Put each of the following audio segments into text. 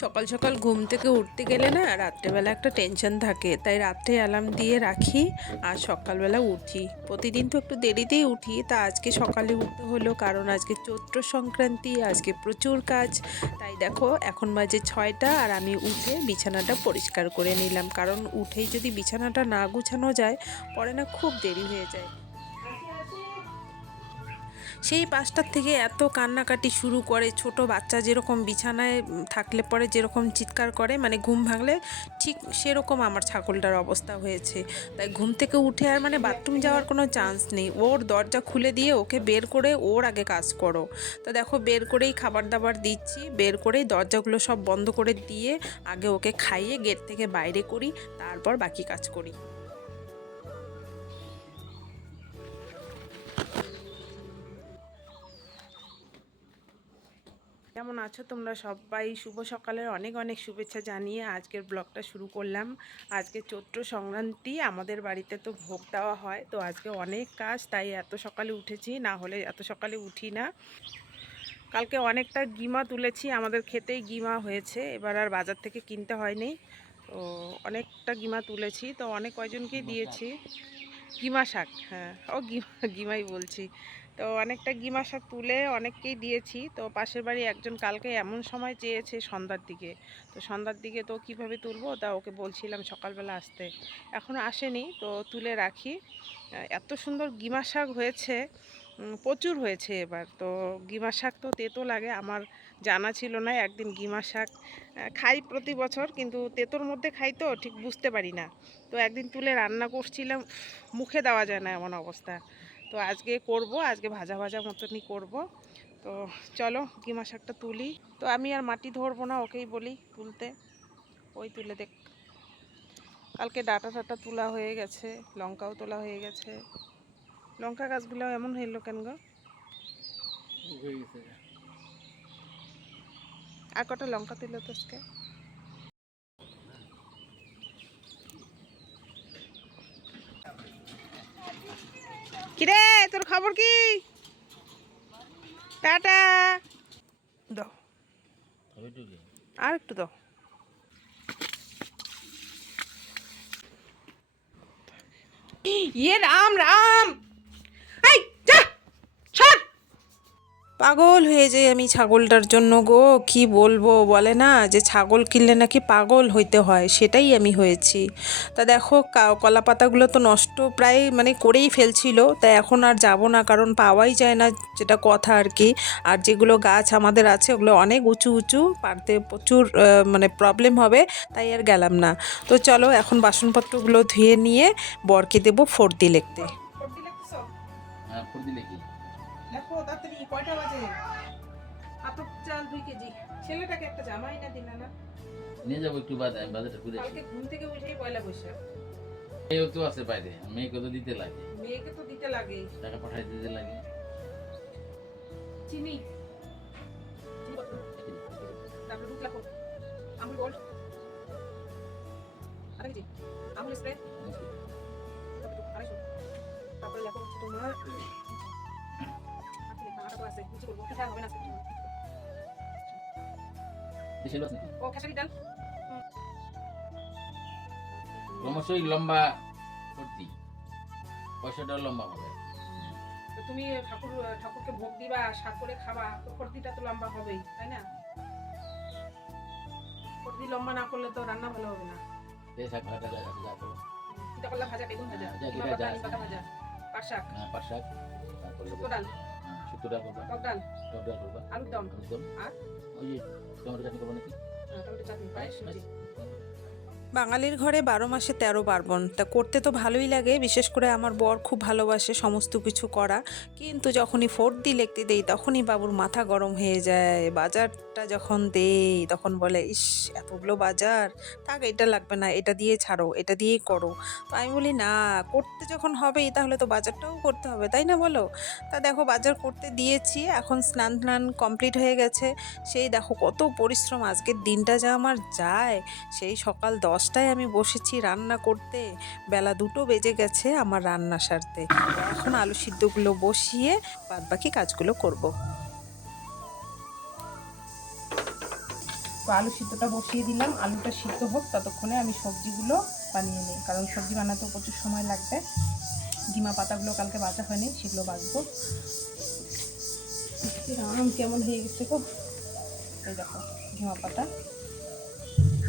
সকাল সকাল ঘুম থেকে উঠতে গেলে না রাত্রেবেলা একটা টেনশন থাকে। তাই রাত্রে অ্যালার্ম দিয়ে রাখি আর সকালবেলা উঠি। প্রতিদিন তো একটু দেরিতেই উঠি। তা আজকে সকালে উঠতে হলো কারণ আজকে চৈত্র সংক্রান্তি, আজকে প্রচুর কাজ। তাই দেখো, এখন বাজে ছয়টা আর আমি উঠে বিছানাটা পরিষ্কার করে নিলাম। কারণ উঠেই যদি বিছানাটা না গুছানো যায়, পরে না খুব দেরি হয়ে যায়। সেই পাঁচটার থেকে এত কান্নাকাটি শুরু করে, ছোট বাচ্চা যেরকম বিছানায় থাকলে পরে যেরকম চিৎকার করে মানে ঘুম ভাঙলে ঠিক সেরকম আমার ছাগলটার অবস্থা হয়েছে। তাই ঘুম থেকে উঠে আর মানে বাথরুম যাওয়ার কোনো চান্স নেই। ওর দরজা খুলে দিয়ে ওকে বের করে ওর আগে কাজ করো। তো দেখো বের করেই খাবার দাবার দিচ্ছি, বের করেই দরজাগুলো সব বন্ধ করে দিয়ে আগে ওকে খাইয়ে গেট থেকে বাইরে করি, তারপর বাকি কাজ করি। কেমন আছো তোমরা সবাই? শুভ সকালের অনেক অনেক শুভেচ্ছা জানিয়ে আজকের ব্লগটা শুরু করলাম। আজকে চৈত্র সংক্রান্তি আমাদের বাড়িতে তো ভোগ দেওয়া হয় তো আজকে অনেক কাজ তাই এত সকালে উঠেছি না হলে এত সকালে উঠি না। কালকে অনেকটা গিমা তুলেছি আমাদের খেতেই গিমা হয়েছে এবার আর বাজার থেকে কিনতে হয়নি তো অনেকটা গিমা তুলেছি তো অনেক কয়জনকেই দিয়েছি। গিমা শাক হ্যাঁ ও গিমা গিমাই বলছি। তো অনেকটা গিমা শাক তুলে অনেককেই দিয়েছি। তো পাশের বাড়ি একজন কালকে এমন সময় চেয়েছে সন্ধ্যার দিকে। তো সন্ধ্যার দিকে তো কীভাবে তুলবো? তা ওকে বলছিলাম সকালবেলা আসতে। এখন আসেনি, তো তুলে রাখি। এত সুন্দর গিমা শাক হয়েছে প্রচুর হয়েছে এবার। তো গিমা শাক তো তেতো লাগে, আমার জানা ছিল না একদিন গিমা শাক খাই প্রতি বছর, কিন্তু তেতোর মধ্যে খাই তো ঠিক বুঝতে পারি না। তো একদিন তুলে রান্না করছিলাম মুখে দেওয়া যায় না এমন অবস্থা। তো আজকে করব আজকে ভাজা ভাজা মতনই করব। তো চলো কিমা শাকটা তুলি। তো আমি আর মাটি ধরবো না ওকেই বলি তুলতে। ওই তুলে দেখ। কালকে ডাটা টাটা তোলা হয়ে গেছে লঙ্কাও তোলা হয়ে গেছে। লঙ্কা গাছগুলো এমন হইল কেন গো? আর কটা লঙ্কা তুলে তো আজকে? কিরে তোর খবর কি? টাটা। দাও। আর একটু দাও। ইয়ে রাম রাম এই যা ছাড় পাগল হয়ে যাই আমি ছাগলটার জন্য গো, কি বলব বলে না? যে ছাগল কিনলে নাকি পাগল হইতে হয়, সেটাই আমি হয়েছি। তা দেখো কলা পাতাগুলো তো নষ্ট প্রায় মানে করেই ফেলছিল, তা এখন আর যাব না, কারণ পাওয়াই যায় না, যেটা কথা আর কি। আর যেগুলো গাছ আমাদের আছে, ওগুলো অনেক উঁচু উঁচু, পারতে প্রচুর মানে প্রবলেম হবে, তাই আর গেলাম না। তো চলো, এখন বাসনপত্রগুলো ধুয়ে নিয়ে বরকে দেবো ফর্দি লিখতে। ফর্দি হ্যাঁ কি দেখো তাড়াতাড়ি কয়টা বাজে? আতপ চাল দুই কেজি। ছেলেটাকে একটা জামাই না দিলা না? নিয়ে যাব একটু আমি বাজারটা ঘুরে কালকে ঘুম থেকে উঠেই পয়লা বৈশাখ। মেয়েও তো আছে বাইরে মেয়েকে তো দিতে লাগে। মেয়েকে তো দিতে লাগে। টাকা পাঠাই দিতে লাগে। চিনি? তারপরে দুধ লাখো আমুল গোল্ড আমুল স্প্রে। হবে না। ও খেসারি ডাল ক্রমশই লম্বা ভর্তি পয়সাটাও লম্বা হবে। তুমি ঠাকুর ঠাকুরকে ভোগ দিবা শাক করে খাবা তো ফর্দিটা তো লম্বা হবেই তাই না? ফর্দি লম্বা না করলে তো রান্না ভালো হবে না। শাক ভাজা ভাজা ভাজা ভাজা হ্যাঁ শুক্তো ডাল করবা টক ডাল টক ডাল করবা? আলুর দম। একদম আর? ওই টমেটো চাটনি করব নাকি? টমেটো চাটনি পায়েস সুজি বাঙালির ঘরে বারো মাসে তেরো পার্বণ। তা করতে তো ভালোই লাগে, বিশেষ করে আমার বর খুব ভালোবাসে সমস্ত কিছু করা। কিন্তু যখনই ফোর্দি লিখতে দেই, তখনই বাবুর মাথা গরম হয়ে যায়। বাজারটা যখন দেই, তখন বলে, ইস, এতগুলো বাজার। থাক, এটা লাগবে না, এটা দিয়ে ছাড়ো, এটা দিয়েই করো। তো আমি বলি, না, করতে যখন হবেই, তাহলে তো বাজারটাও করতে হবে, তাই না বলো? তা দেখো, বাজার করতে দিয়েছি, এখন স্নান টান কমপ্লিট হয়ে গেছে। সেই দেখো, কত পরিশ্রম আজকের দিনটা যা আমার যায়। সেই সকাল দশটায় আমি বসেছি রান্না করতে। বেলা দুটো বেজে গেছে আমার রান্না সারতে। এখন আলু সিদ্ধগুলো বসিয়ে বাদ বাকি কাজগুলো করব। আলু সিদ্ধটা বসিয়ে দিলাম। আলুটা সিদ্ধ হোক, ততক্ষণে আমি সবজিগুলো বানিয়ে নিই। কারণ সবজি বানাতেও প্রচুর সময় লাগবে। ডিমা পাতাগুলো কালকে বাঁচা হয়নি, সেগুলো বাঁচবো আম কেমন হয়ে গেছে গো? এই দেখো, ডিমা পাতা।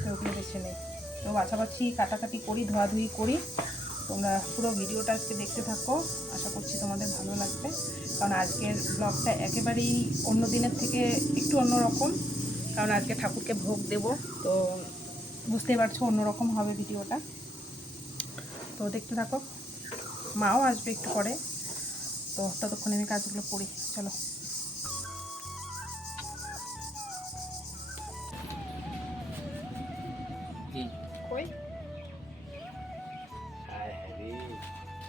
তো ওগুলো বেছে নেই। তো বাছাবাছি, কাটাকাটি করি, ধোয়াধুয়ি করি। তোমরা পুরো ভিডিওটা আজকে দেখতে থাকো। আশা করছি তোমাদের ভালো লাগবে। কারণ আজকের ব্লগটা একেবারেই অন্য দিনের থেকে একটু অন্যরকম। কারণ আজকে ঠাকুরকে ভোগ দেব। তো বুঝতেই পারছ অন্যরকম হবে ভিডিওটা। তো দেখতে থাকো। মাও আসবে একটু পরে। তো ততক্ষণ আমি কাজগুলো করি। চলো। কই?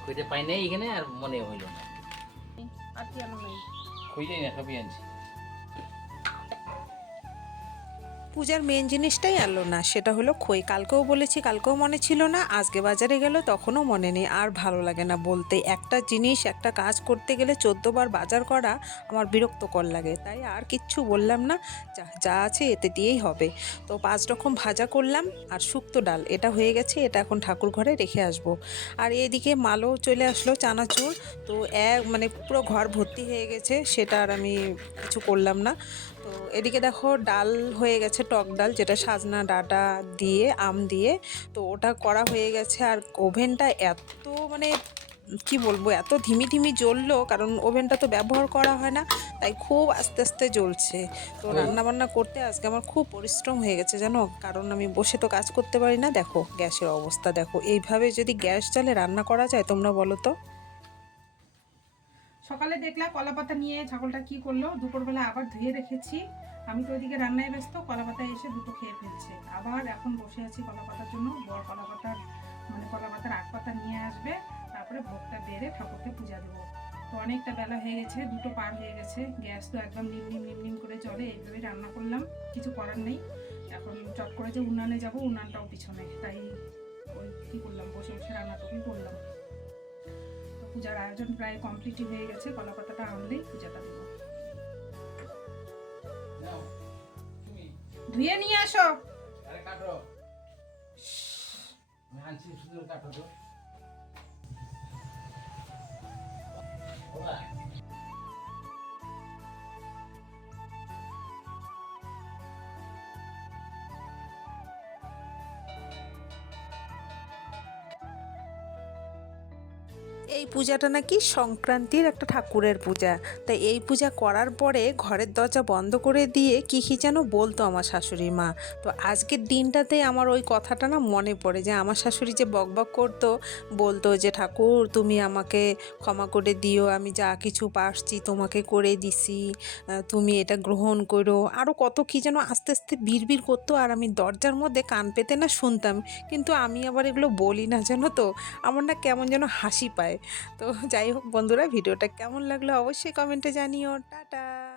খুঁজে পাই নাই এখানে আর মনে হইল না। আর কি আনো নাই। খুঁজেই না সবই আনছি। পূজার মেন জিনিসটাই আনলো না, সেটা হলো খই। কালকেও বলেছি, কালকেও মনে ছিল না, আজকে বাজারে গেল, তখনও মনে নেই, আর ভালো লাগে না বলতে। একটা জিনিস, একটা কাজ করতে গেলে চোদ্দোবার বাজার করা আমার বিরক্তকর লাগে। তাই আর কিচ্ছু বললাম না, যা যা আছে এতে দিয়েই হবে। তো পাঁচ রকম ভাজা করলাম, আর শুক্তো ডাল, এটা হয়ে গেছে, এটা এখন ঠাকুর ঘরে রেখে আসব। আর এদিকে মালও চলে আসলো, চানাচুর। তো এক মানে পুরো ঘর ভর্তি হয়ে গেছে, সেটা আর আমি কিছু করলাম না। এদিকে দেখো ডাল হয়ে গেছে টক ডাল যেটা সাজনা ডাটা দিয়ে আম দিয়ে। তো ওটা করা হয়ে গেছে আর ওভেনটা এত মানে কি বলব এত ধিমি ধিমি জ্বললো কারণ ওভেনটা তো ব্যবহার করা হয় না তাই খুব আস্তে আস্তে জ্বলছে। তো। রান্না বান্না করতে আজকে আমার খুব পরিশ্রম হয়ে গেছে জানো? কারণ আমি বসে তো কাজ করতে পারি না। দেখো গ্যাসের অবস্থা দেখো। এইভাবে যদি গ্যাস জ্বালে রান্না করা যায় তোমরা বলো তো? সকালে দেখলাম কলা পাতা নিয়ে ছাগলটা কি করল? দুপুরবেলা আবার ধুয়ে রেখেছি। আমি তো ওইদিকে রান্নায় ব্যস্ত কলা পাতা এসে দুটো খেয়ে ফেলছে। আবার এখন বসে আছি কলা পাতার জন্য। বড় কলা পাতার মানে কলা পাতার আট পাতা নিয়ে আসবে। তারপরে ভোগটা বেড়ে ঠাকুরকে পূজা দেবো। তো অনেকটা বেলা হয়ে গেছে, দুটো পার হয়ে গেছে। গ্যাস তো একদম নিম নিম নিম নিম করে চলে এইভাবে রান্না করলাম। কিছু করার নেই। এখন চট করে যে উনানে যাব, উনানটাও পিছনে। তাই ওই কী করলাম, বসে বসে রান্নাটুকুই করলাম। পূজার আয়োজন প্রায় কমপ্লিটই হয়ে গেছে। কলাপাতাটা আনলেই পূজাটা দেবো। ধুয়ে নিয়ে আসো। আনছি শুধু কাটো তো। এই পূজাটা নাকি সংক্রান্তির একটা ঠাকুরের পূজা। তাই এই পূজা করার পরে ঘরের দরজা বন্ধ করে দিয়ে কী কী যেন বলতো আমার শাশুড়ি মা। তো আজকের দিনটাতে আমার ওই কথাটা না মনে পড়ে যে আমার শাশুড়ি যে বকবক করতো, বলতো যে, ঠাকুর, তুমি আমাকে ক্ষমা করে দিও, আমি যা কিছু পারছি তোমাকে করে দিছি তুমি এটা গ্রহণ করো। আরও কত কী যেন আস্তে আস্তে বিড়বিড় করতো আর আমি দরজার মধ্যে কান পেতে না শুনতাম। কিন্তু আমি আবার এগুলো বলি না, জানো তো? আমার না কেমন যেন হাসি পায়। তো যাই হোক বন্ধুরা ভিডিওটা কেমন লাগল অবশ্যই কমেন্টে জানিও। টাটা।